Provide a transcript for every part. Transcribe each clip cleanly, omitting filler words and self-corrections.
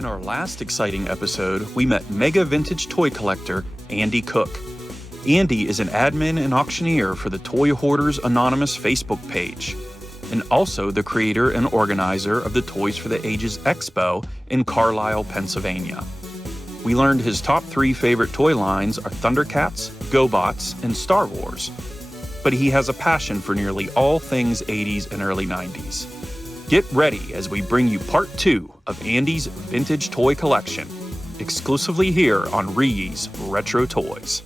In our last exciting episode, we met mega vintage toy collector Andy Cook. Andy is an admin and auctioneer for the Toy Hoarders Anonymous Facebook page, and also the creator and organizer of the Toys for the Ages Expo in Carlisle, Pennsylvania. We learned his top 3 favorite toy lines are Thundercats, GoBots, and Star Wars. But he has a passion for nearly all things 80s and early 90s. Get ready as we bring you part 2 of Andy's vintage toy collection, exclusively here on ReeYees Retro Toys.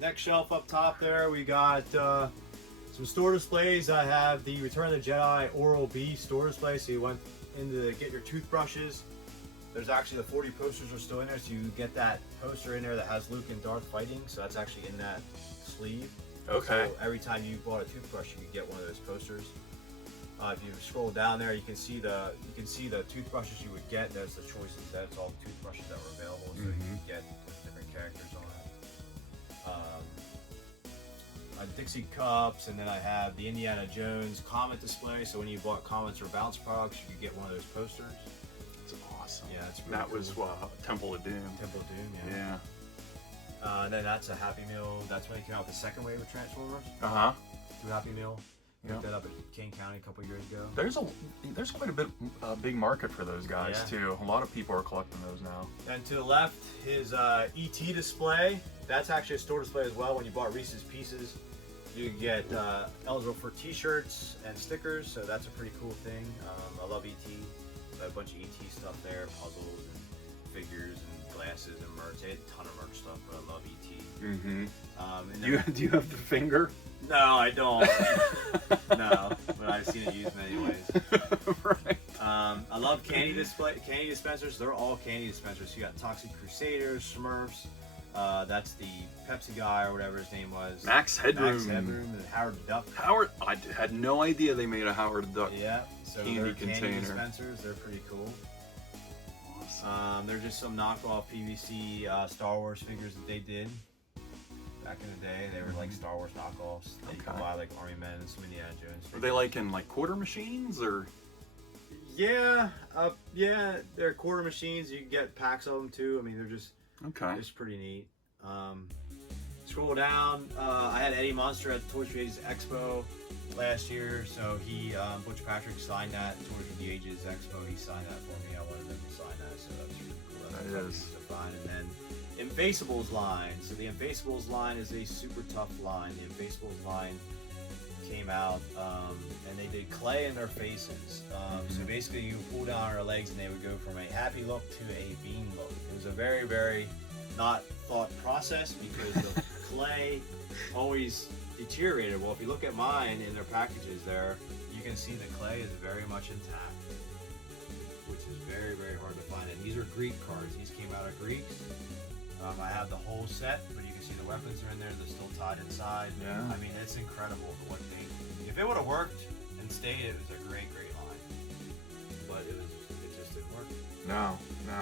Next shelf up top there, we got some store displays. I have the Return of the Jedi Oral-B store display, so you went in to get your toothbrushes. There's actually the 40 posters are still in there, so you get that poster in there that has Luke and Darth fighting, so that's actually in that sleeve. Okay. So every time you bought a toothbrush, you could get one of those posters. If you scroll down there, you can see the toothbrushes you would get. There's the choices. That's all the toothbrushes that were available, so you could get different characters on it. Dixie cups, and then I have the Indiana Jones Comet display. So when you bought Comets or Bounce products, you could get one of those posters. That's awesome. Yeah, it's that cool. was Temple of Doom. Temple of Doom, yeah. And then that's a Happy Meal. That's when they came out with the second wave of Transformers. Through Happy Meal. Picked that up at King County a couple years ago. There's quite a big market for those guys too. A lot of people are collecting those now. And to the left, his ET display. That's actually a store display as well. When you bought Reese's Pieces, you get eligible for T-shirts and stickers. So that's a pretty cool thing. I love ET. I have a bunch of ET stuff there, puzzles and figures and glasses and merch. They had a ton of merch stuff, but I love ET. Mm-hmm. Do you have the finger? No, I don't. No, but I've seen it used many ways. Right. I love candy dispensers. They're all candy dispensers. You got Toxic Crusaders, Smurfs. That's the Pepsi guy or whatever his name was. Max Headroom. And Howard the Duck. I had no idea they made a Howard the Duck so candy container. Candy dispensers. They're pretty cool. Awesome. They're just some knockoff PVC Star Wars figures that they did. Back in the day, they were like Star Wars knockoffs. That you could buy like Army Men and some Indiana Jones figures. Were they like in like quarter machines or? Yeah, they're quarter machines. You can get packs of them too. I mean, they're just pretty neat. Scroll down. I had Eddie Monster at the Toys for the Ages Expo last year, so Butch Patrick signed that. Toys for the Ages Expo, he signed that for me. I wanted him to sign that, so that was really cool. That is so fun. And then Infaceables line. So the Infaceables line is a super tough line. The Infaceables line came out and they did clay in their faces. So basically you pull down their legs and they would go from a happy look to a bean look. It was a very, very not thought process because the clay always deteriorated. Well, if you look at mine in their packages there, you can see the clay is very much intact, which is very, very hard to find. And these are Greek cards. These came out of Greeks. I have the whole set, but you can see the weapons are in there. They're still tied inside. Yeah. I mean, it's incredible what they. If it would have worked and stayed, it was a great, great line. But it just didn't work. No.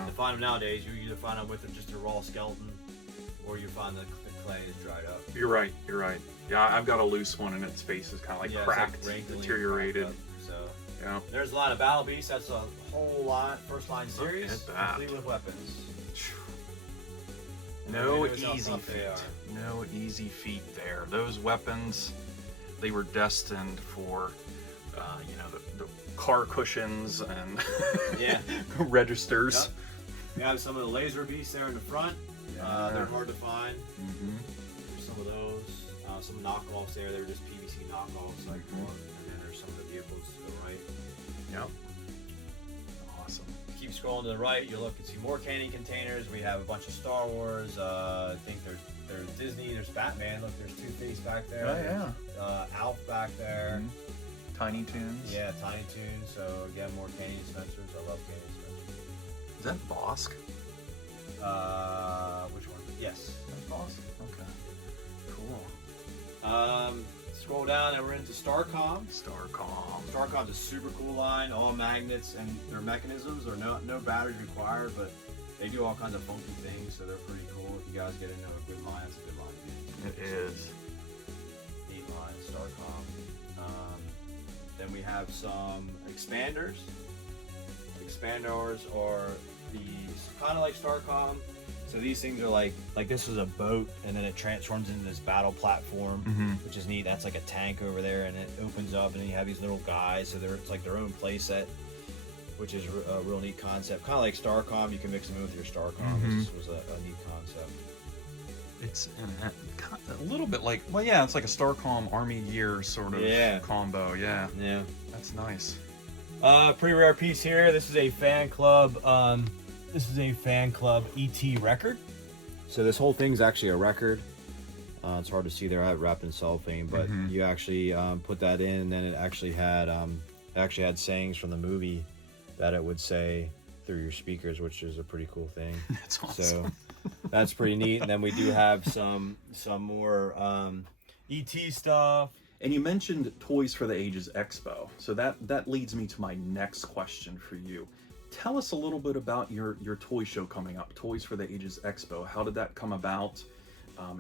To find them nowadays, you either find them with just a raw skeleton, or you find the clay is dried up. You're right. Yeah, I've got a loose one, and its face is kind of like cracked, like deteriorated. So there's a lot of Battle Beasts. That's a whole lot. First line series, complete with weapons. No easy feat there. Those weapons, they were destined for, the car cushions and registers. Yep. We have some of the laser beasts there in the front. They're hard to find. There's some of those. Some knockoffs there. They're just PVC knockoffs, like one. And then there's some of the vehicles to the right. Yep. Awesome. Keep scrolling to the right, you'll look and see more candy containers. We have a bunch of Star Wars. I think there's Disney. There's Batman. Look, there's Two-Face back there. There's, Alf back there. Tiny Toons. Yeah, Tiny Toons. So again, more candy dispensers. I love candy dispensers. Is that Bosk? Which one? Yes. That's Bosk. Okay. Cool. Scroll down and we're into Starcom. Starcom. Starcom's a super cool line, all magnets, and their mechanisms are no batteries required, but they do all kinds of funky things, so they're pretty cool. If you guys get into a good line, it's a good line to get into. It is. Neat line, Starcom. Then we have some expanders. Expanders are these kind of like Starcom. So these things are like this is a boat, and then it transforms into this battle platform, which is neat. That's like a tank over there, and it opens up, and then you have these little guys. So it's like their own play set, which is a real neat concept. Kind of like Starcom. You can mix them in with your Starcom. This was a neat concept. It's a little bit like, well, yeah, it's like a Starcom Army Gear sort of combo. Yeah. That's nice. Pretty rare piece here. This is a fan club. This is a fan club ET record. So this whole thing's actually a record. It's hard to see there. I have it wrapped in cellophane, but you actually put that in, and then it actually had sayings from the movie that it would say through your speakers, which is a pretty cool thing. That's awesome. So that's pretty neat. And then we do have some more ET stuff. And you mentioned toys for the Ages Expo, so that leads me to my next question for you. Tell us a little bit about your toy show coming up, Toys for the Ages Expo. How did that come about,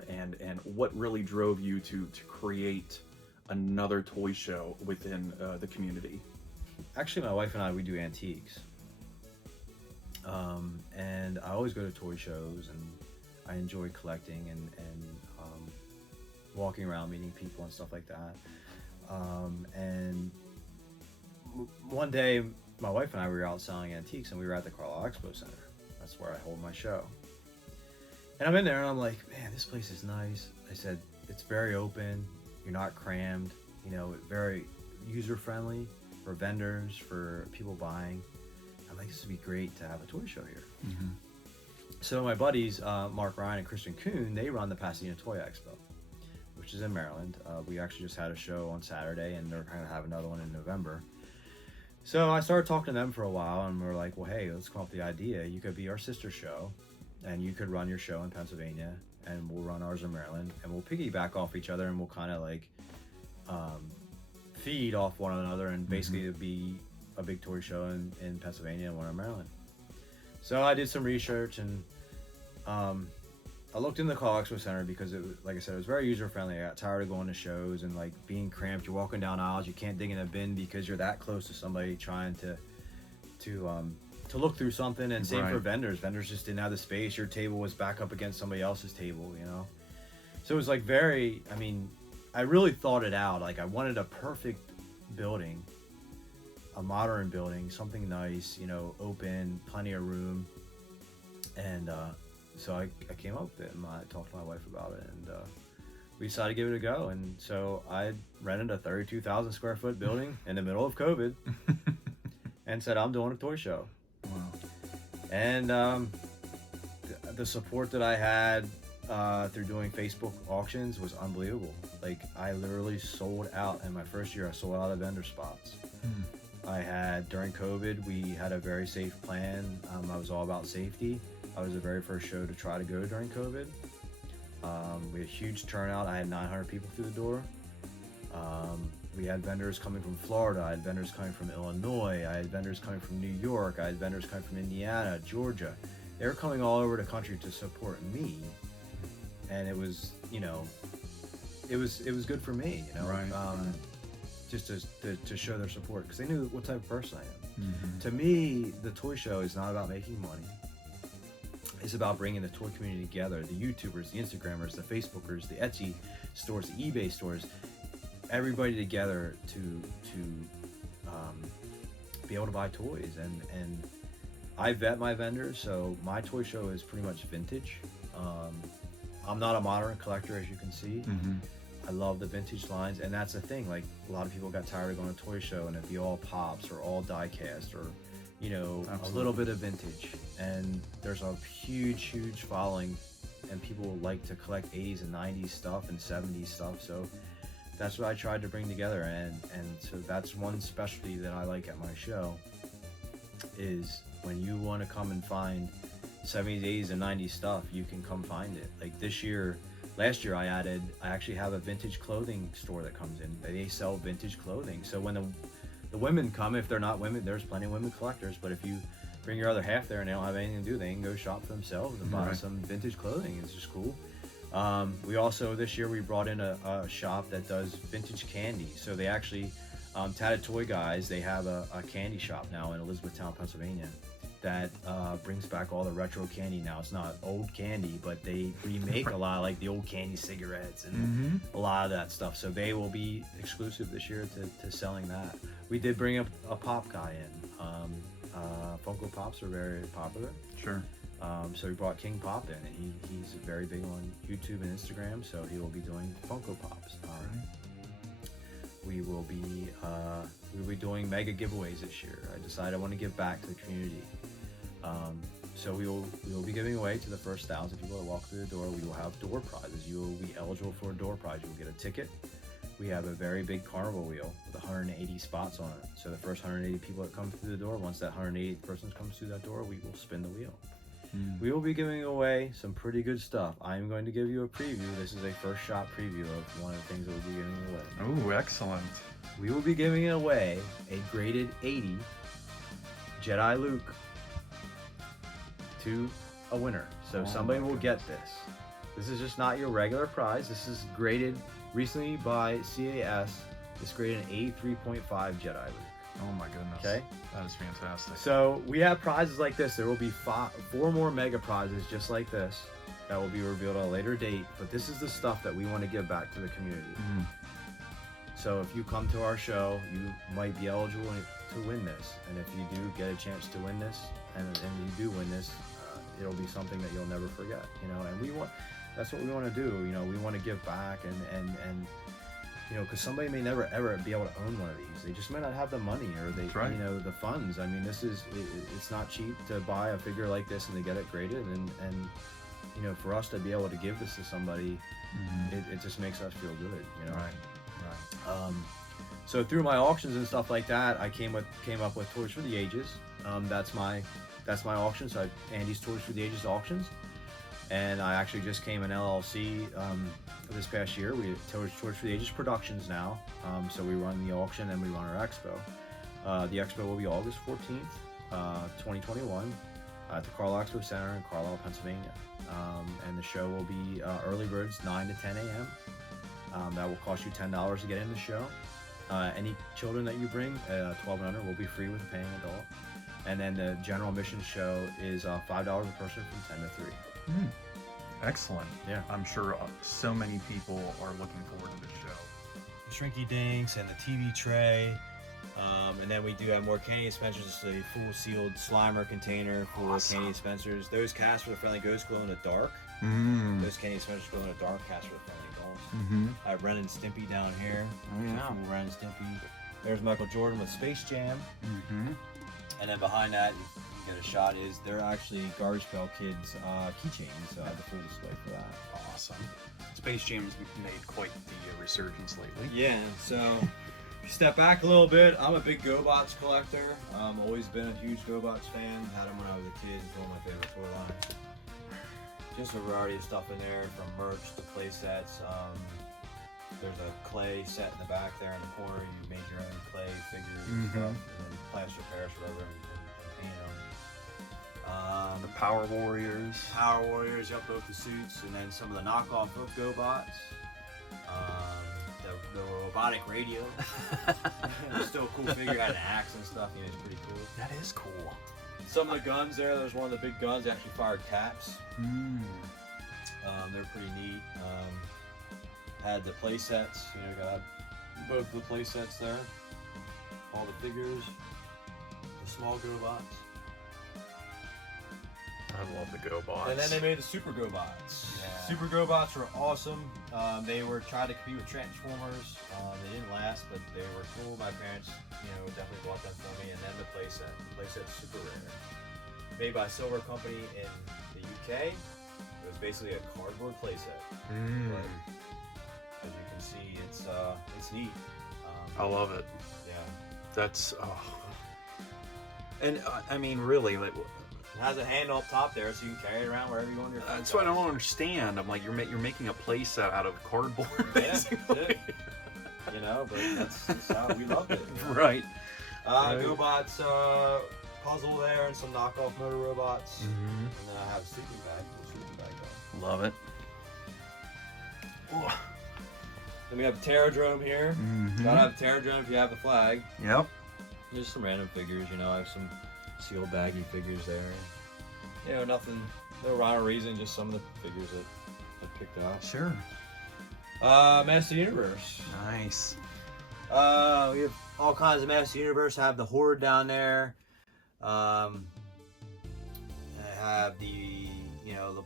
and what really drove you to create another toy show within the community? Actually, my wife and I, we do antiques, and I always go to toy shows, and I enjoy collecting and walking around, meeting people and stuff like that. And one day, my wife and I were out selling antiques, and we were at the Carlisle Expo Center. That's where I hold my show. And I'm in there, and I'm like, man, this place is nice. I said, it's very open. You're not crammed. You know, very user-friendly for vendors, for people buying. I'm like, this would be great to have a toy show here. So my buddies, Mark Ryan and Christian Kuhn, they run the Pasadena Toy Expo, which is in Maryland. We actually just had a show on Saturday, and they're going to have another one in November. So I started talking to them for a while, and we were like, well, hey, let's come up with the idea. You could be our sister show, and you could run your show in Pennsylvania, and we'll run ours in Maryland, and we'll piggyback off each other, and we'll kind of like feed off one another, and basically it'd be a big toy show in Pennsylvania and one in Maryland. So I did some research, and I looked in the Carlisle Expo Center because it was, like I said, it was very user-friendly. I got tired of going to shows and like being cramped. You're walking down aisles, you can't dig in a bin because you're that close to somebody trying to look through something. And same for vendors. Vendors just didn't have the space. Your table was back up against somebody else's table, you know? So it was like I really thought it out. Like I wanted a perfect building, a modern building, something nice, you know, open, plenty of room. And so I came up with it, and I talked to my wife about it, and we decided to give it a go. And so I rented a 32,000 square foot building in the middle of COVID and said, I'm doing a toy show. Wow. And the support that I had through doing Facebook auctions was unbelievable. Like I literally sold out in my first year. I sold out of vendor spots. I had, during COVID, we had a very safe plan. I was all about safety. I was the very first show to try to go during COVID. We had a huge turnout. I had 900 people through the door. We had vendors coming from Florida. I had vendors coming from Illinois. I had vendors coming from New York. I had vendors coming from Indiana, Georgia. They were coming all over the country to support me. And it was, you know, it was good for me, you know, just to show their support, because they knew what type of person I am. To me, the toy show is not about making money. It's about bringing the toy community together, the YouTubers, the Instagrammers, the Facebookers, the Etsy stores, the eBay stores, everybody together to be able to buy toys. And I vet my vendors, so my toy show is pretty much vintage. I'm not a modern collector, as you can see. I love the vintage lines, and that's the thing. Like a lot of people got tired of going to a toy show and it'd be all pops or all die cast or, you know, a little bit of vintage. And there's a huge following, and people like to collect 80s and 90s stuff and 70s stuff. So that's what I tried to bring together, and so that's one specialty that I like at my show, is when you want to come and find 70s, 80s, and 90s stuff, you can come find it. Like this year, last year I actually have a vintage clothing store that comes in. They sell vintage clothing. So when the women come, if they're not women, there's plenty of women collectors, but if you bring your other half there and they don't have anything to do, they can go shop for themselves and buy some vintage clothing. It's just cool. We also, this year, we brought in a shop that does vintage candy. So they actually, Tatted Toy Guys, they have a candy shop now in Elizabethtown, Pennsylvania, that brings back all the retro candy now. It's not old candy, but they remake a lot of like the old candy cigarettes and a lot of that stuff. So they will be exclusive this year to selling that. We did bring up a pop guy in. Funko Pops are very popular. Sure. So we brought King Pop in, and he's very big on YouTube and Instagram, so he will be doing Funko Pops. We will be doing mega giveaways this year. I decided I want to give back to the community. So we will be giving away to the first 1,000 people that walk through the door. We will have door prizes. You will be eligible for a door prize. You will get a ticket. We have a very big carnival wheel with 180 spots on it. So the first 180 people that come through the door, once that 180th person comes through that door, we will spin the wheel. We will be giving away some pretty good stuff. I'm going to give you a preview. This is a first shot preview of one of the things that we'll be giving away. Oh, excellent. We will be giving away a graded 80 Jedi Luke to a winner. So somebody will get this. This is just not your regular prize. This is graded recently by CAS. It's graded an 83.5 Jedi Luke. Oh my goodness. Okay. That is fantastic. So we have prizes like this. There will be 4 more mega prizes just like this that will be revealed at a later date. But this is the stuff that we want to give back to the community. So if you come to our show, you might be eligible to win this. And if you do get a chance to win this, and you do win this, it'll be something that you'll never forget. And that's what we want to do. We want to give back and because somebody may never ever be able to own one of these. They just might not have the money or the funds. I mean, it's not cheap to buy a figure like this and to get it graded, and for us to be able to give this to somebody, it just makes us feel good. Right. So through my auctions and stuff like that, I came up with Toys for the Ages. That's my auction. So Andy's Toys for the Ages auctions. And I actually just came an LLC this past year. We have Toys for the Ages Productions now. So we run the auction and we run our expo. The expo will be August 14th, 2021 at the Carlisle Expo Center in Carlisle, Pennsylvania. And the show will be early birds 9 to 10 a.m. That will cost you $10 to get in the show. Any children that you bring, 12 and under, will be free with a paying adult. And then the general admission show is $5 a person from 10 to 3. Excellent. Yeah. I'm sure so many people are looking forward to this show. The Shrinky Dinks and the TV tray. And then we do have more candy dispensers. It's a full sealed Slimer container full of candy dispensers. Those casts for the Friendly Ghost glow in the dark. Those candy dispensers glow in the dark. Casts for the Friendly Ghost. I have Ren and Stimpy down here. Oh yeah. Ren and Stimpy. There's Michael Jordan with Space Jam. And then behind that, you get a shot, is they're actually Garbage Pail Kids keychains. So I have a full display for that. Awesome. Space Jam's made quite the resurgence lately. Yeah, so step back a little bit. I'm a big GoBots collector. Always been a huge GoBots fan. Had them when I was a kid. It's one of my favorite toy lines. Just a variety of stuff in there, from merch to play sets. There's a clay set in the back there in the corner. You make your own clay figures and stuff, and then plaster Paris or whatever, and paint them. The Power Warriors. Yep, both the suits, and then some of the knockoff of GoBots. The robotic radio. It's still a cool figure. Had an axe and stuff. It's pretty cool. That is cool. Some of the guns there's one of the big guns that actually fired caps. They're pretty neat. Had the play sets, got both the play sets there. All the figures, the small GoBots. I love the GoBots. And then they made the Super GoBots. Yeah. Super GoBots were awesome. They were trying to compete with Transformers. They didn't last, but they were cool. My parents, definitely bought them for me. And then the playset. The playset's super rare. Made by Silver Company in the UK. It was basically a cardboard playset. But as you can see, it's neat. I love it. Yeah. That's and I mean, really, It has a handle up top there, so you can carry it around wherever you want your phone. That's what I don't understand. I'm like, you're making a play set out of cardboard. Yeah, that's it. You know, but that's how we loved it. You know? Right. GoBots puzzle there and some knockoff motor robots. Mm-hmm. And then I have a sleeping bag. Love it. Oh. Then we have Teradrome here. Mm-hmm. Gotta have Teradrome if you have the flag. Yep. Just some random figures, you know. I have some sealed baggy figures there. You know, nothing, no rhyme or reason, just some of the figures that I picked out. Sure. Master Universe. Nice. We have all kinds of Master Universe. I have the Horde down there. I have the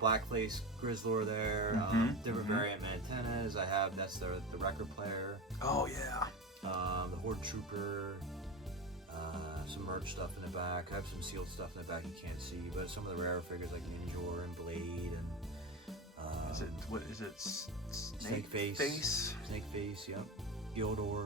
Blackface Grizzlor there. Different variant antennas. I have that's the record player. Oh yeah. The Horde Trooper. Some merch stuff in the back. I have some sealed stuff in the back you can't see, but some of the rarer figures like Ninjor and Blade and is it Snake Face? Snake Face, yep. Gildor.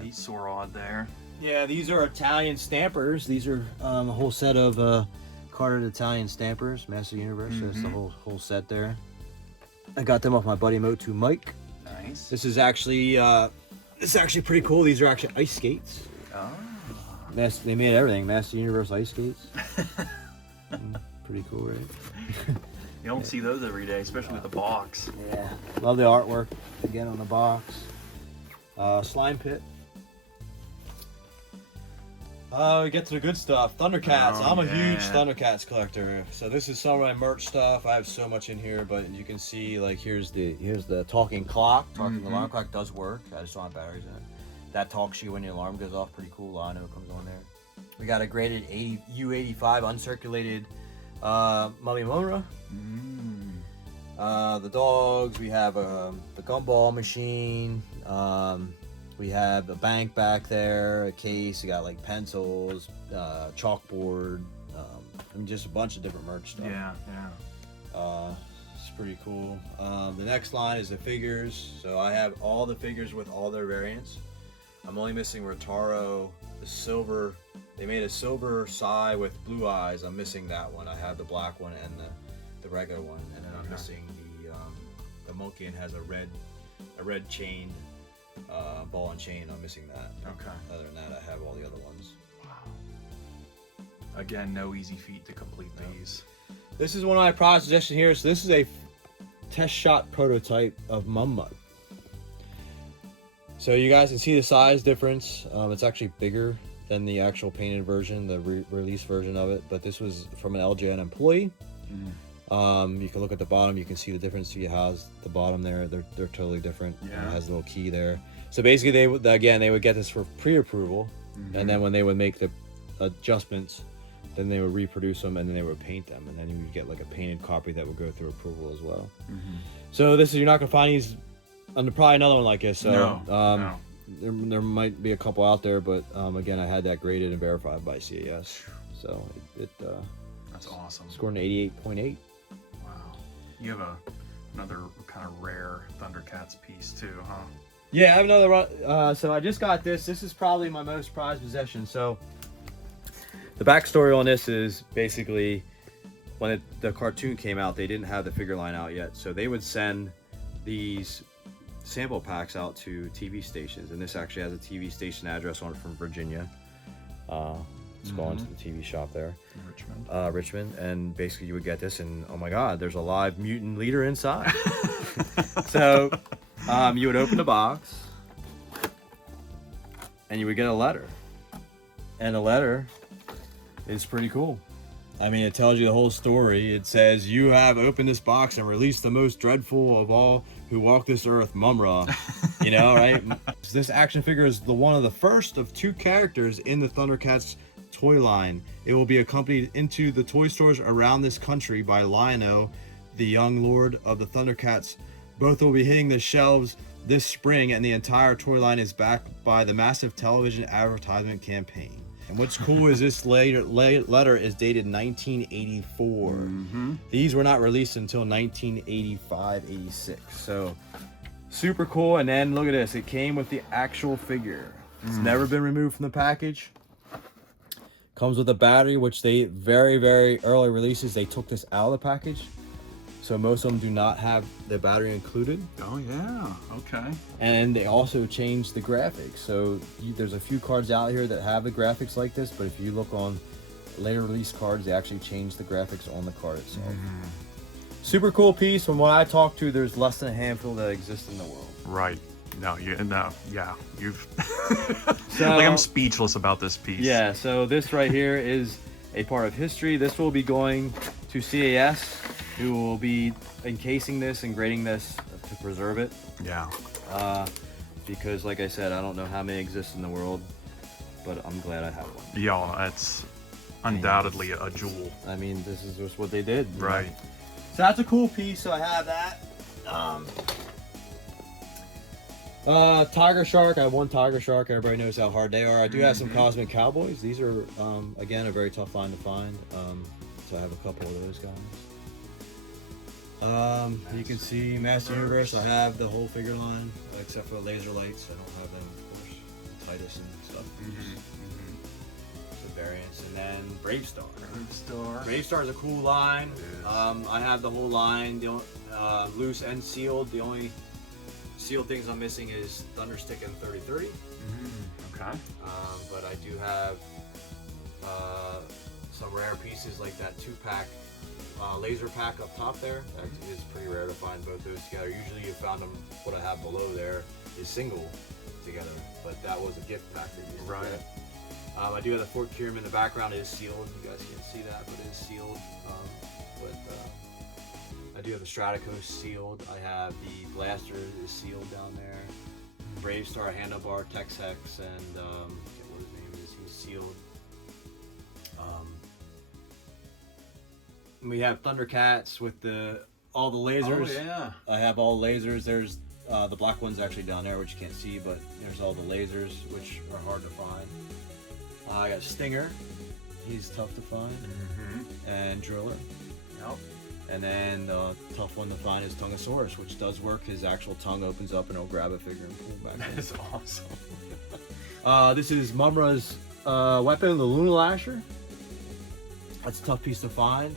Neat Sorod there. Yeah, these are Italian stampers. These are a whole set of carded Italian stampers, Master Universe. So that's the whole set there. I got them off my buddy Motu Mike. Nice. This is actually pretty cool. These are actually ice skates. Oh. They made everything. Master Universe ice skates. Pretty cool, right? You don't see those every day, especially with the box. Yeah. Love the artwork again on the box. Slime Pit. We get to the good stuff. Thundercats. Oh, I'm a huge Thundercats collector. So this is some of my merch stuff. I have so much in here, but you can see like here's the talking clock. Alarm clock does work. I just don't have batteries in it. That talks you when your alarm goes off. Pretty cool. I know it comes on there. We got a graded U85 uncirculated Mummy Mumra. The dogs. We have the gumball machine. We have a bank back there, a case. We got like pencils, chalkboard, just a bunch of different merch stuff. Yeah. It's pretty cool. The next line is the figures. So I have all the figures with all their variants. I'm only missing Rotaro, the silver. They made a silver Psy with blue eyes. I'm missing that one. I have the black one and the regular one, and then I'm missing the monkey and has a red chain. Ball and chain, I'm missing that. Okay. Other than that, I have all the other ones. Wow. Again, no easy feat to complete these. This is one of my prized possessions here. So this is a test shot prototype of Mum Mud. So you guys can see the size difference. It's actually bigger than the actual painted version, the release version of it. But this was from an LJN employee. You can look at the bottom. You can see the difference. See how the bottom there. They're totally different. Yeah. It has a little key there. So basically, they would get this for pre-approval, and then when they would make the adjustments, then they would reproduce them, and then they would paint them, and then you would get like a painted copy that would go through approval as well. So you're not gonna find these. There's probably another one like this. So no. There might be a couple out there, but again, I had that graded and verified by CAS. So that's awesome. Scored an 88.8. Wow. You have another kind of rare Thundercats piece too, huh? Yeah, I have another. So I just got this. This is probably my most prized possession. So the backstory on this is basically when the cartoon came out, they didn't have the figure line out yet. So they would send these sample packs out to TV stations, and this actually has a TV station address on it from Virginia. It's going to the TV shop there, Richmond, and basically you would get this, and oh my God, there's a live mutant leader inside. So you would open the box, and you would get a letter, and the letter is pretty cool. I mean, it tells you the whole story. It says, "You have opened this box and released the most dreadful of all who walk this earth, Mumra." You know, right? This action figure is one of the first of 2 characters in the Thundercats toy line. It will be accompanied into the toy stores around this country by Lion-O, the young lord of the Thundercats. Both will be hitting the shelves this spring, and the entire toy line is backed by the massive television advertisement campaign. And what's cool is this letter is dated 1984. These were not released until 1985, 86. So super cool. And then look at this. It came with the actual figure. It's never been removed from the package. Comes with a battery, which they very, very early releases, they took this out of the package. So most of them do not have the battery included. Oh yeah, okay. And they also changed the graphics. So there's a few cards out here that have the graphics like this, but if you look on later release cards, they actually changed the graphics on the card itself. Super cool piece. From what I talked to, there's less than a handful that exist in the world. Right. No, you've So, like I'm speechless about this piece. Yeah, so this right here is a part of history. This will be going to CAS, who will be encasing this and grading this to preserve it. Yeah. Because like I said, I don't know how many exist in the world, but I'm glad I have one. Yeah, that's undoubtedly a jewel. I mean, this is just what they did. Right. Know? So that's a cool piece, so I have that. Tiger Shark, I have one Tiger Shark. Everybody knows how hard they are. I do have some Cosmic Cowboys. These are, again, a very tough line to find. So I have a couple of those guys. You can see Master Universe. I have the whole figure line, except for the laser lights. I don't have them, of course. Titus and stuff. Some variants. And then Bravestar. Bravestar is a cool line. I have the whole line, loose and sealed. The only sealed things I'm missing is Thunderstick and 3030. Okay. But I do have some rare pieces like that 2-pack laser pack up top there. That is pretty rare to find both those together. Usually you found them, what I have below there is single together, but that was a gift pack that you right. I do have the Fort Kirim in the background. It is sealed. You guys can't see that, but it is sealed. I do have the Straticos sealed. I have the Blaster is sealed down there. Bravestar, Handlebar, Tex-Hex, and I forget what his name is. He's sealed. And we have Thundercats with all the lasers. Oh yeah. I have all the lasers. There's the black one's actually down there, which you can't see, but there's all the lasers, which are hard to find. I got Stinger. He's tough to find. And Driller. Yep. And then the tough one to find is Tungosaurus, which does work. His actual tongue opens up and he'll grab a figure and pull back in. That's awesome. This is Mumra's weapon, the Luna Lasher. That's a tough piece to find.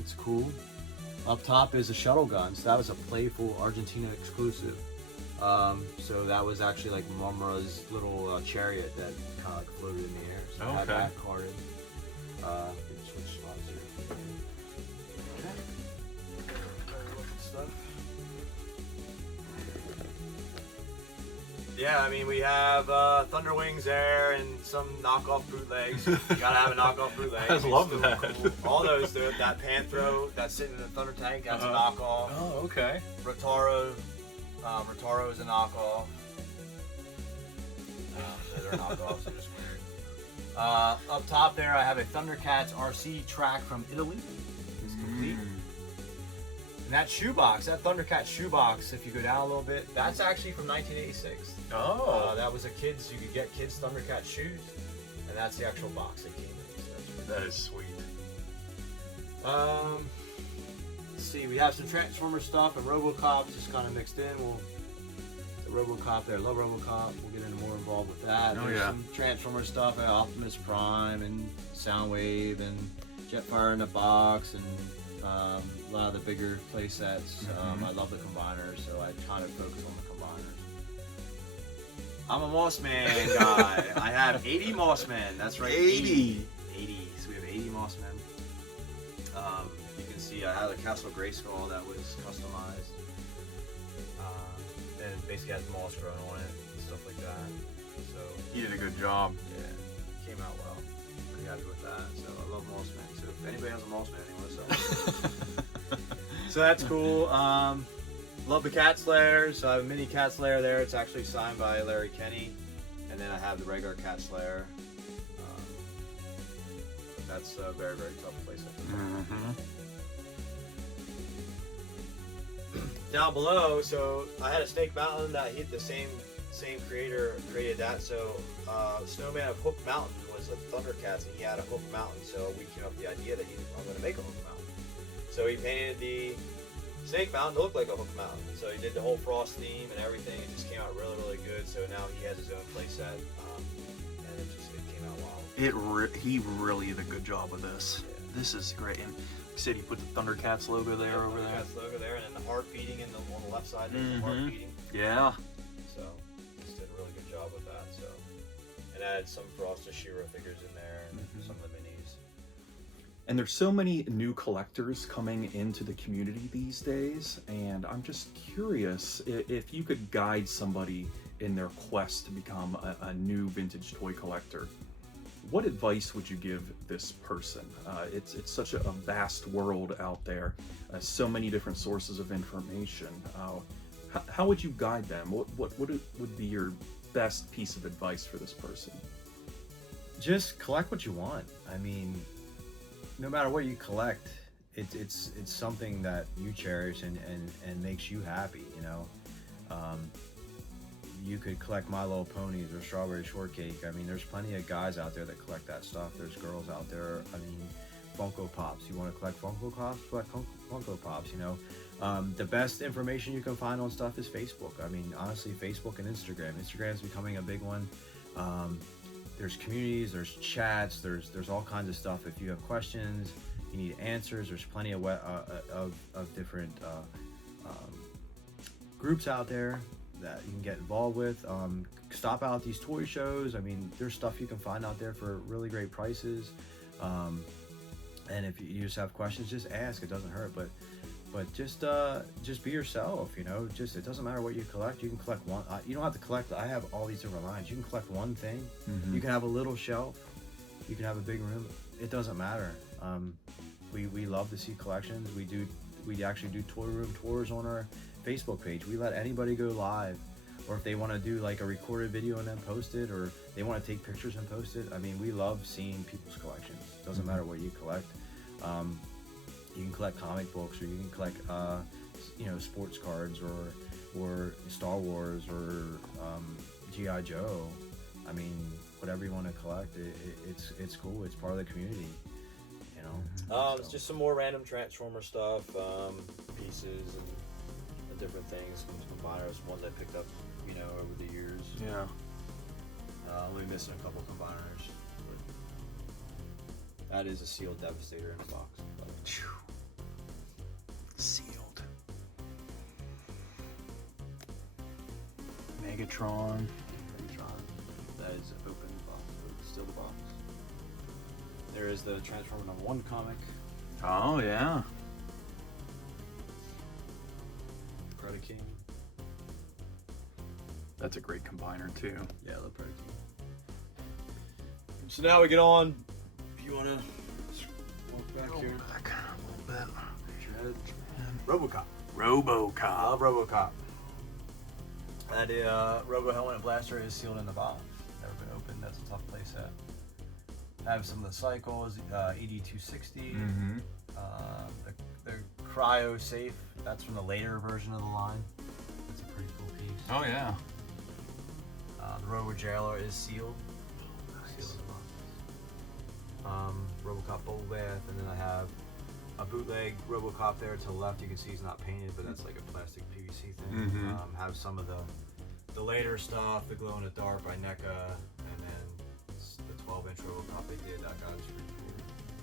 It's cool. Up top is a Shuttle Gun. So that was a playful Argentina exclusive. So that was actually like Mumra's little chariot that kind of like floated in the air. So I have that carded. Switch spots here. Yeah, I mean, we have Thunder Wings there and some knockoff bootlegs. You gotta have a knockoff bootleg. I love that. Cool. All those do it. That Panthro that's sitting in the Thunder Tank, that's a knockoff. Oh, okay. Rotaro is a knockoff. They're knockoffs, they're just weird. Up top there, I have a Thundercats RC track from Italy. It's complete. And that shoebox, that Thundercat shoebox, if you go down a little bit, that's actually from 1986. Oh. That was you could get kids Thundercat shoes, and that's the actual box that came in. So that is sweet. Let's see, we have some Transformer stuff and Robocop just kind of mixed in. The Robocop there, I love Robocop. We'll get into more involved with that. There's some Transformer stuff, Optimus Prime and Soundwave and Jetfire in the box and a lot of the bigger play sets. I love the combiners, so I kind of focus on the combiners. I'm a Mossman guy. I have 80 Mossmen. That's right. 80. So we have 80 Mossmen. You can see I have a Castle Grayskull that was customized. And it basically has moss growing on it and stuff like that. So You did a good job. yeah, came out well. Pretty happy with that. So I love Mossman. So if anybody has a Mossman, they want to sell it. So that's cool. Love the Cat Slayer. So I have a mini Cat Slayer there. It's actually signed by Larry Kenny. And then I have the regular Cat Slayer. That's a very, very tough place. Down below, so I had a Snake Mountain that the same creator created that. So Snowman of Hook Mountain was a Thundercats, and he had a Hook Mountain. So we came up with the idea that I'm going to make a Hook Mountain. So he painted the Snake Mountain to look like a Hook Mountain. So he did the whole frost theme and everything. It just came out really, really good. So now he has his own playset, and it came out wild. He really did a good job with this. Yeah. This is great. And you said he put the Thundercats logo there over there. Thundercats logo there, and then the heart beating on the left side. There's the heart beating. Yeah. So just did a really good job with that. So and added some Frost to She-Ra figures in there, and some of the minis. And there's so many new collectors coming into the community these days, and I'm just curious if you could guide somebody in their quest to become a new vintage toy collector. What advice would you give this person? It's such a vast world out there, so many different sources of information. How would you guide them? What would be your best piece of advice for this person? Just collect what you want. I mean, no matter what you collect, it's something that you cherish and makes you happy, you know. You could collect My Little Ponies or Strawberry Shortcake. I mean, there's plenty of guys out there that collect that stuff. There's girls out there. I mean, Funko Pops. You want to collect Funko Pops? Collect Funko Pops, you know. The best information you can find on stuff is Facebook. I mean, honestly, Facebook and Instagram. Instagram is becoming a big one. There's communities, there's chats, there's all kinds of stuff. If you have questions, you need answers, there's plenty of different groups out there that you can get involved with. Stop out these toy shows. I mean, there's stuff you can find out there for really great prices. And if you just have questions, just ask. It doesn't hurt, but just be yourself, you know. Just, it doesn't matter what you collect. You can collect one. You don't have to collect. I have all these different lines. You can collect one thing. You can have a little shelf. You can have a big room. It doesn't matter. We love to see collections. We actually do toy room tours on our Facebook page. We let anybody go live, or if they want to do like a recorded video and then post it, or they want to take pictures and post it. I mean, we love seeing people's collections. It doesn't matter what you collect. You can collect comic books, or you can collect, sports cards, or Star Wars, or G.I. Joe. I mean, whatever you want to collect, it's cool. It's part of the community, you know. It's just some more random Transformer stuff, pieces and different things. Some combiners, ones I picked up, you know, over the years. Yeah. Only missing a couple combiners. But that is a sealed Devastator in the box. Sealed. Megatron. That is open box. Still the box. There is the Transformer #1 comic. Oh yeah. Predaking. That's a great combiner too. Yeah, the Predaking. So now we get on. If you wanna walk back here. Back a little bit. Robocop. Robocop. I love Robocop. That Robo Helmet and Blaster is sealed in the box. Never been opened. That's a tough playset. I have some of the cycles, ED260. The Cryo Safe. That's from the later version of the line. That's a pretty cool piece. Oh yeah. The Robo Jailer is sealed. Sealed in the box. Robocop Bubble Bath, and then I have a bootleg Robocop there to the left. You can see he's not painted, but that's like a plastic PVC thing. Have some of the later stuff, the glow in the dark by NECA, and then the 12-inch Robocop they did. That guy was pretty cool.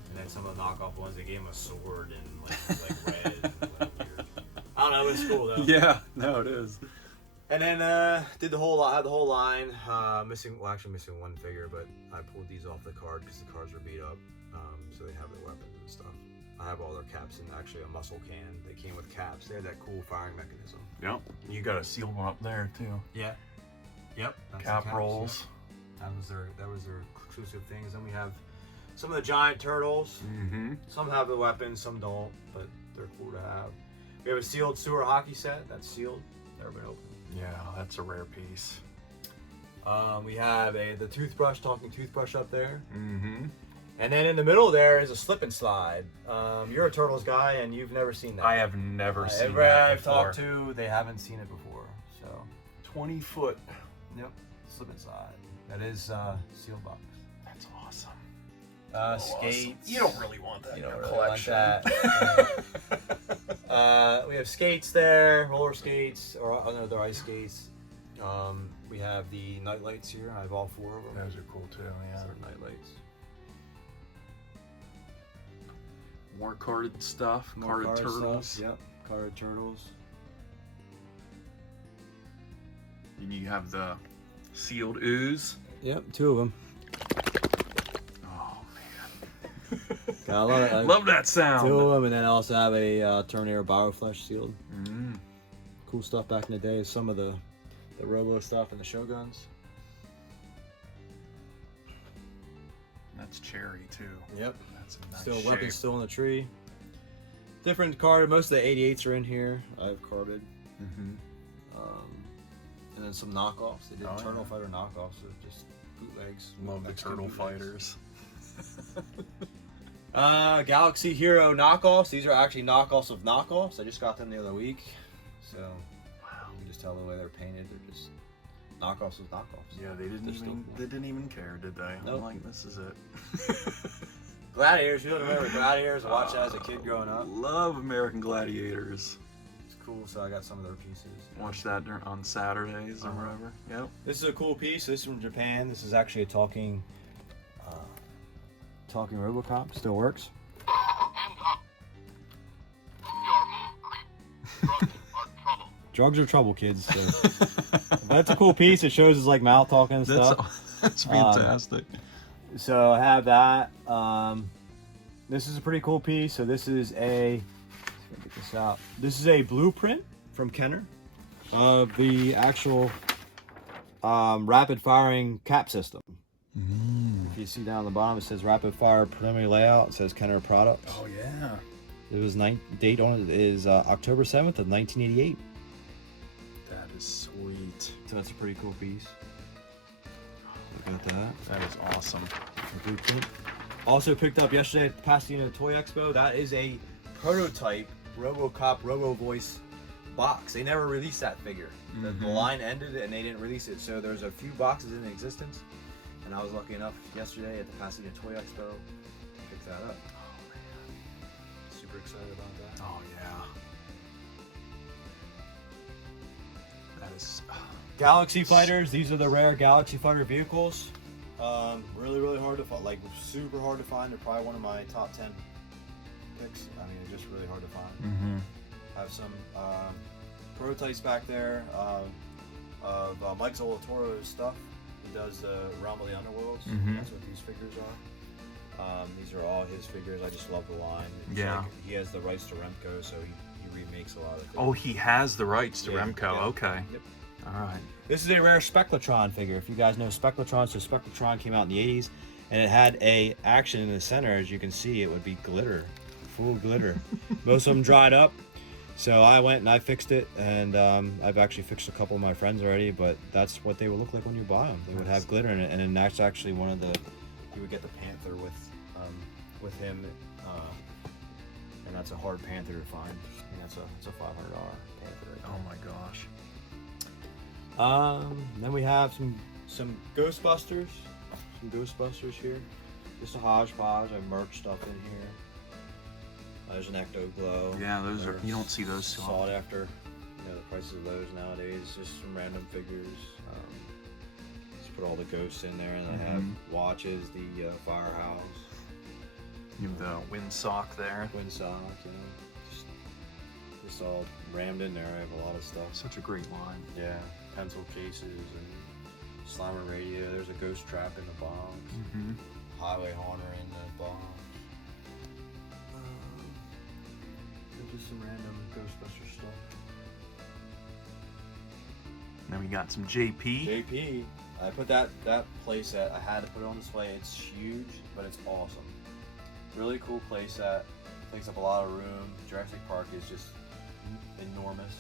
And then some of the knockoff ones, they gave him a sword and like red. And weird. I don't know. It's cool though. Yeah, no, it is. And then had the whole line. Missing one figure, but I pulled these off the card because the cards were beat up, so they have their weapons and stuff. I have all their caps in actually a muscle can. They came with caps. They had that cool firing mechanism. Yep. You got a sealed one up there too. Yeah. Yep. Cap rolls. Yeah. That was their exclusive things. Then we have some of the giant turtles. Some have the weapons, some don't, but they're cool to have. We have a sealed sewer hockey set. That's sealed. Never been opened. Yeah, that's a rare piece. We have the talking toothbrush up there. And then in the middle there is a slip and slide. You're a Turtles guy and you've never seen that. I have never seen that Everybody I've before. talked to, they haven't seen it before. So 20 foot. Yep, slip and slide. That is sealed box. That's awesome. Skates. Awesome. You don't really want that in your really collection. Want that. We have skates there, roller skates, or they're ice skates. We have the night lights here. I have all 4 of them. Those are cool too, yeah. Those are night lights. More carded stuff. More carded turtles. Stuff. Yep, carded turtles. And you have the sealed ooze. Yep, 2 of them. Oh man. Love that sound. 2 of them, and then I also have a Terminator Bioflesh sealed. Mm. Cool stuff back in the day. Some of the Robo stuff and the Shoguns. That's cherry too. Yep. That's a nice Still shape. weapons still in the tree. Different card. Most of the 88s are in here. I've carded. Mm-hmm. And then some knockoffs. They did Turtle yeah. Fighter knockoffs, so just bootlegs. Love the Mexican Turtle bootlegs. Fighters. Galaxy Hero knockoffs. These are actually knockoffs of knockoffs. I just got them the other week. So you can just tell the way they're painted. They're just knockoffs of knockoffs. Yeah, they didn't even care, did they? Nope. I'm like, this is it. Gladiators. You don't remember Gladiators? I watched that as a kid growing up. Love American Gladiators. It's cool. So I got some of their pieces. Watch that on Saturdays or whatever. Yep. This is a cool piece. This is from Japan. This is actually a talking Robocop. Still works. Drugs are trouble, kids. So. That's a cool piece. It shows his like mouth talking and stuff. That's fantastic. So I have that. This is a pretty cool piece. So this is a. Let's get this out. This is a blueprint from Kenner of the actual rapid firing cap system. If you see down the bottom, it says rapid fire preliminary layout. It says Kenner products. Oh yeah. It was date on it is October 7th of 1988. That is sweet. So that's a pretty cool piece. Look at that. That is awesome. Blueprint. Also picked up yesterday at the Pasadena Toy Expo. That is a prototype Robocop Robo Voice box. They never released that figure. The line ended and they didn't release it. So there's a few boxes in existence. And I was lucky enough yesterday at the Pasadena Toy Expo to pick that up. Oh man. Super excited about that. Oh yeah. That is. Galaxy Fighters. These are the rare Galaxy Fighter vehicles. Really hard to find. Like super hard to find. They're probably one of my top 10 picks. I mean, they're just really hard to find. Mm-hmm. Have some prototypes back there of Mike Zolatoro's stuff. He does the Realm of the Underworlds. That's what these figures are. These are all his figures. I just love the line. It's yeah. Like, he has the rights to Remco, so he remakes a lot of things. Oh, he has the rights to Remco. Yeah. Okay. Yep. All right. This is a rare Speculatron figure. If you guys know Speculatron, so Speculatron came out in the 80s, and it had a action in the center. As you can see, it would be glitter, full glitter. Most of them dried up, so I went and I fixed it, and I've actually fixed a couple of my friends already. But that's what they would look like when you buy them. They would have glitter in it, and then that's actually one of the. You would get the Panther with him, and that's a hard Panther to find. And that's a $500 Panther. Right there. Oh my gosh. Then we have some Ghostbusters. Some Ghostbusters here. Just a hodgepodge. I have merch stuff in here. There's an Ecto Glow. Yeah, those are. You don't see those too sought often. after. You know the prices of those nowadays. Just some random figures. Just put all the ghosts in there, and I have watches. The Firehouse. You have the Windsock there. Windsock. You know, just all rammed in there. I have a lot of stuff. Such a great line. Yeah. Pencil cases and Slimer radio. There's a ghost trap in the box. Highway Haunter in the box. There's just some random Ghostbuster stuff. Then we got some JP. JP. I put that playset. I had to put it on display. It's huge, but it's awesome. Really cool playset. Takes up a lot of room. Jurassic Park is just enormous.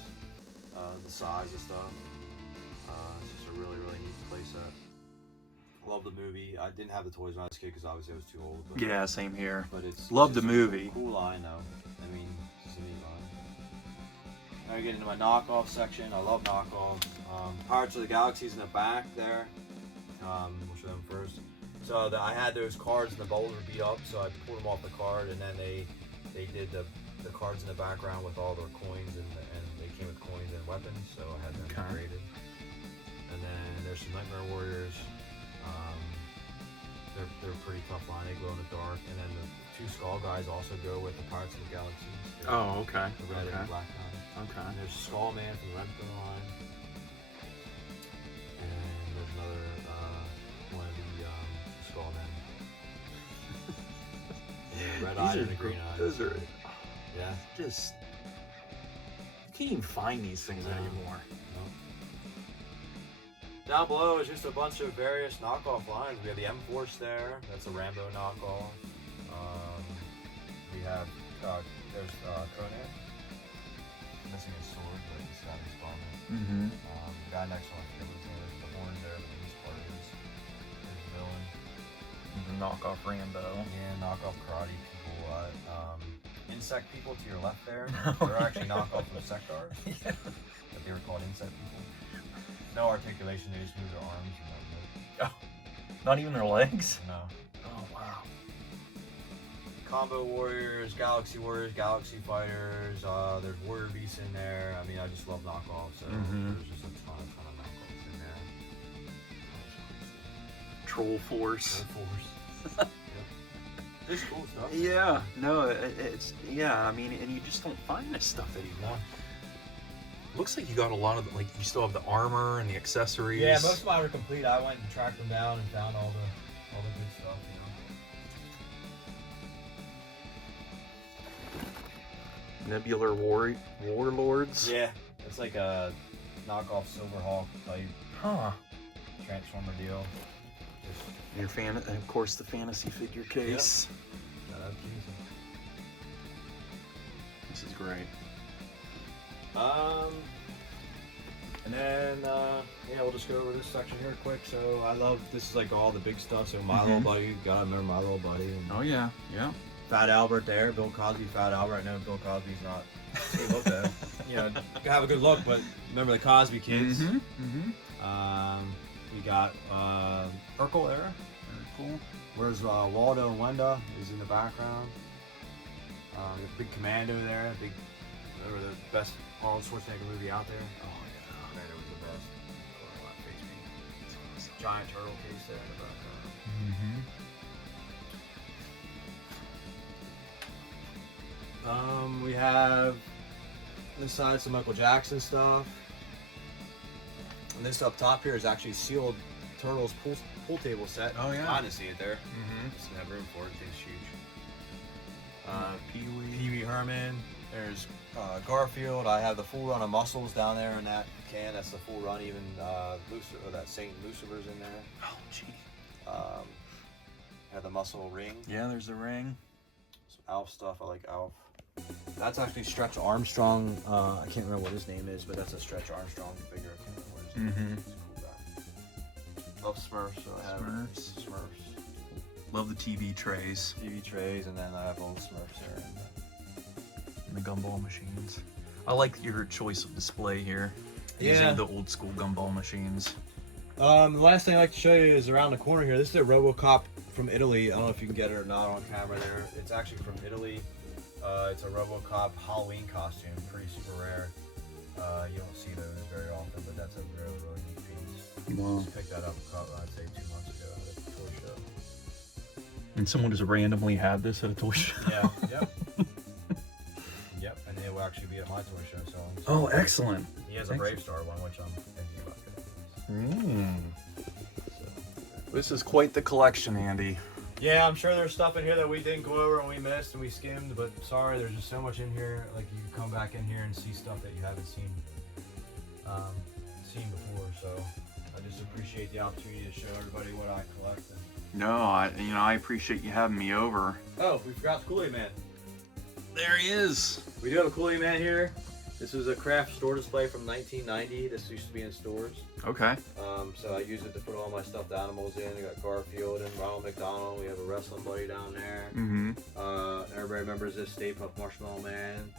The size of stuff. It's just a really neat playset. Love the movie. I didn't have the toys when I was a kid because obviously I was too old. But, Yeah, same here. But it's Love just the movie. Cool line though. I mean, it's just a neat line. Now we get into my knockoff section. I love knockoffs. Pirates of the Galaxy's in the back there. We'll show them first. So I had those cards and the bowls were beat up, so I pulled them off the card, and then they did the cards in the background with all their coins, and they came with coins and weapons, so I had them graded. And then there's some Nightmare Warriors. They're pretty tough line. They glow in the dark. And then the 2 Skull guys also go with the Pirates of the Galaxy. Oh, okay. The red and black line. Okay. And there's Skull Man from the Red Pill line. And there's another one of the Skull Men. Red eye and the green eye. Those are just you can't even find these things anymore. Down below is just a bunch of various knockoff lines. We have the M-Force there. That's a Rambo knockoff. We have there's Comet. Missing his sword, but he's got his bomber. The guy next to him, there's the horns there, but he's part of his villain. The knockoff Rambo. Yeah, knockoff karate people. Insect people to your left there. They're actually knockoffs of Sectars. But they were called insect people. No articulation, they just move their arms. Oh, not even their legs? No. Oh, wow. Combo Warriors, Galaxy Fighters, there's Warrior Beasts in there. I mean, I just love knockoffs, so there's just a ton of knockoffs in there. Troll Force. Yep. It's cool stuff. Yeah, no, it's, I mean, and you just don't find this stuff anymore. Looks like you got a lot of, like, you still have the armor and the accessories. Yeah, most of mine were complete. I went and tracked them down and found all the good stuff, Nebular Warlords. Yeah, it's like a knockoff Silverhawk type Transformer deal. Your and of course the fantasy figure case. Yep. This is great. And then we'll just go over this section here quick. So I love this is like all the big stuff. So my little buddy, you gotta remember my little buddy. And oh yeah. Fat Albert there, Bill Cosby, Fat Albert. I know Bill Cosby's not. He looked at, have a good look, but remember the Cosby kids. We got Urkel there. Very cool. Where's Waldo and Wenda is in the background. Big Commando there. Remember the best Arnold Schwarzenegger movie out there? Oh yeah, man, it was the best. Giant turtle case there in the background. We have this side some Michael Jackson stuff. And this up top here is actually sealed Turtles pool table set. Oh yeah. Fun to see it there. Just have room for it. It's huge. Pee Wee Herman. There's Garfield. I have the full run of Muscles down there in that can. That's the full run. Even that Saint Lucifer's in there. Oh gee. Have the muscle ring. Yeah, there's the ring. Some Alf stuff. I like Alf. That's actually Stretch Armstrong. I can't remember what his name is, but that's a Stretch Armstrong figure. I can't remember what his name is. It's a cool guy. Love Smurfs. So I have Smurfs. Love the TV trays. And then I have old Smurfs there. And the gumball machines. I like your choice of display here. Yeah. Using the old school gumball machines. The last thing I'd like to show you is around the corner here. This is a Robocop from Italy. I don't know if you can get it or not on camera there. It's actually from Italy. It's a Robocop Halloween costume. Pretty super rare. You don't see those very often, but that's a really, really neat piece. Wow. Just picked that up, I'd say 2 months ago at a toy show. And someone just randomly had this at a toy show. Yeah, yep. And it will actually be at my toy show. So oh, excellent. He has a Brave Star one, which I'm thinking about getting. This is quite the collection, Andy. Yeah, I'm sure there's stuff in here that we didn't go over and we missed and we skimmed, but sorry, there's just so much in here. Like you can come back in here and see stuff that you haven't seen before. So I just appreciate the opportunity to show everybody what I collect. No, I appreciate you having me over. Oh, we forgot the Kool-Aid Man. There he is. We do have a Kool-Aid Man here. This was a craft store display from 1990. This used to be in stores. Okay. So I use it to put all my stuffed animals in. I got Garfield and Ronald McDonald. We have a wrestling buddy down there. Everybody remembers this Stay Puft Marshmallow Man.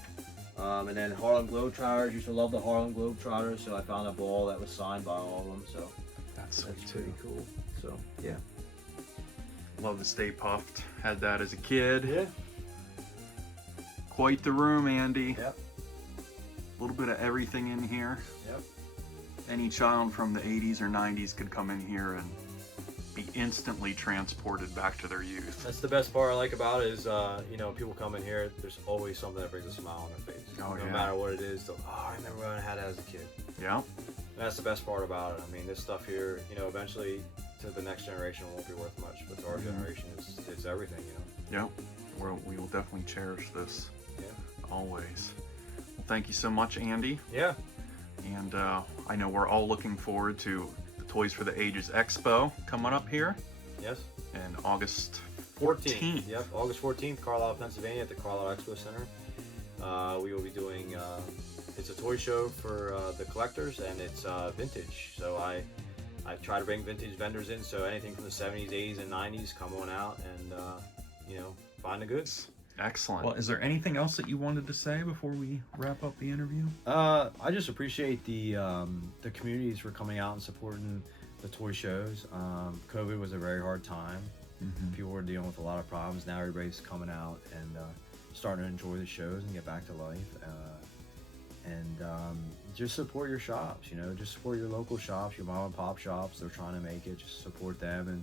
And then Harlem Globetrotters. Used to love the Harlem Globetrotters. So I found a ball that was signed by all of them. So that's pretty cool. So yeah. Love the Stay Puft. Had that as a kid. Yeah. Quite the room, Andy. Yep. A little bit of everything in here. Yep. Any child from the 80s or 90s could come in here and be instantly transported back to their youth. That's the best part I like about it is, you know, people come in here, there's always something that brings a smile on their face. Oh, no yeah. matter what it is, they'll, oh, I remember when I had it as a kid. Yeah. And that's the best part about it. I mean, this stuff here, you know, eventually to the next generation it won't be worth much, but to our generation, it's everything, you know? Yeah. We will definitely cherish this. Yeah. Always. Well, thank you so much, Andy. Yeah. And I know we're all looking forward to the Toys for the Ages Expo coming up here. Yes. And August 14th. Yep, August 14th, Carlisle, Pennsylvania at the Carlisle Expo Center. We will be doing, it's a toy show for the collectors, and it's vintage. So I try to bring vintage vendors in, so anything from the 70s, 80s, and 90s, come on out and, you know, find the goods. Excellent. Well, is there anything else that you wanted to say before we wrap up the interview? I just appreciate the communities for coming out and supporting the toy shows. COVID was a very hard time. People were dealing with a lot of problems. Now everybody's coming out and starting to enjoy the shows and get back to life. Just support your shops, you know, just support your local shops, your mom and pop shops. They're trying to make it. Just support them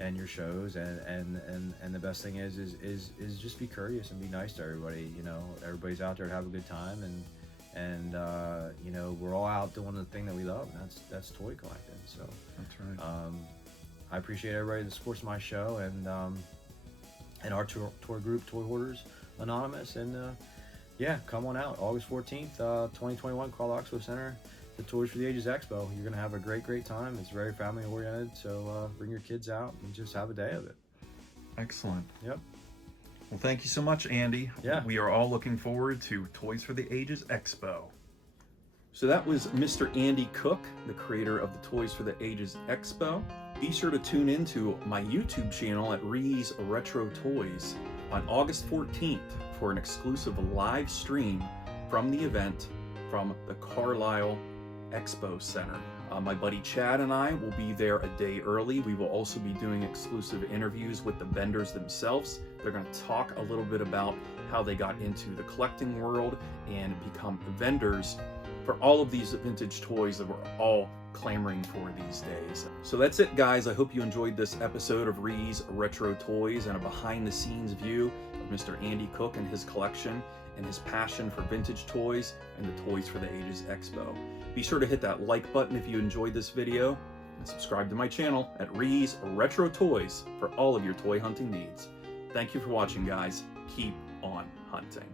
and your shows, and the best thing is just be courteous and be nice to everybody. You know, everybody's out there to have a good time, and you know, we're all out doing the thing that we love, and that's toy collecting. So that's right. I appreciate everybody that supports my show and our tour group, Toy Hoarders Anonymous, and yeah, come on out August 14th, 2021, Carlisle Expo Center. The Toys for the Ages Expo. You're gonna have a great time. It's very family oriented, so bring your kids out and just have a day of it. Excellent. Yep. Well, thank you so much, Andy. Yeah. We are all looking forward to Toys for the Ages Expo. So that was Mr. Andy Cook, the creator of the Toys for the Ages Expo. Be sure to tune into my YouTube channel at ReeYees Retro Toys on August 14th for an exclusive live stream from the event from the Carlisle Expo Center. My buddy Chad and I will be there a day early. We will also be doing exclusive interviews with the vendors themselves. They're going to talk a little bit about how they got into the collecting world and become vendors for all of these vintage toys that we're all clamoring for these days. So that's it, guys. I hope you enjoyed this episode of ReeYees Retro Toys and a behind-the-scenes view of Mr. Andy Cook and his collection and his passion for vintage toys and the Toys for the Ages Expo. Be sure to hit that like button if you enjoyed this video and subscribe to my channel at ReeYees Retro Toys for all of your toy hunting needs. Thank you for watching, guys. Keep on hunting.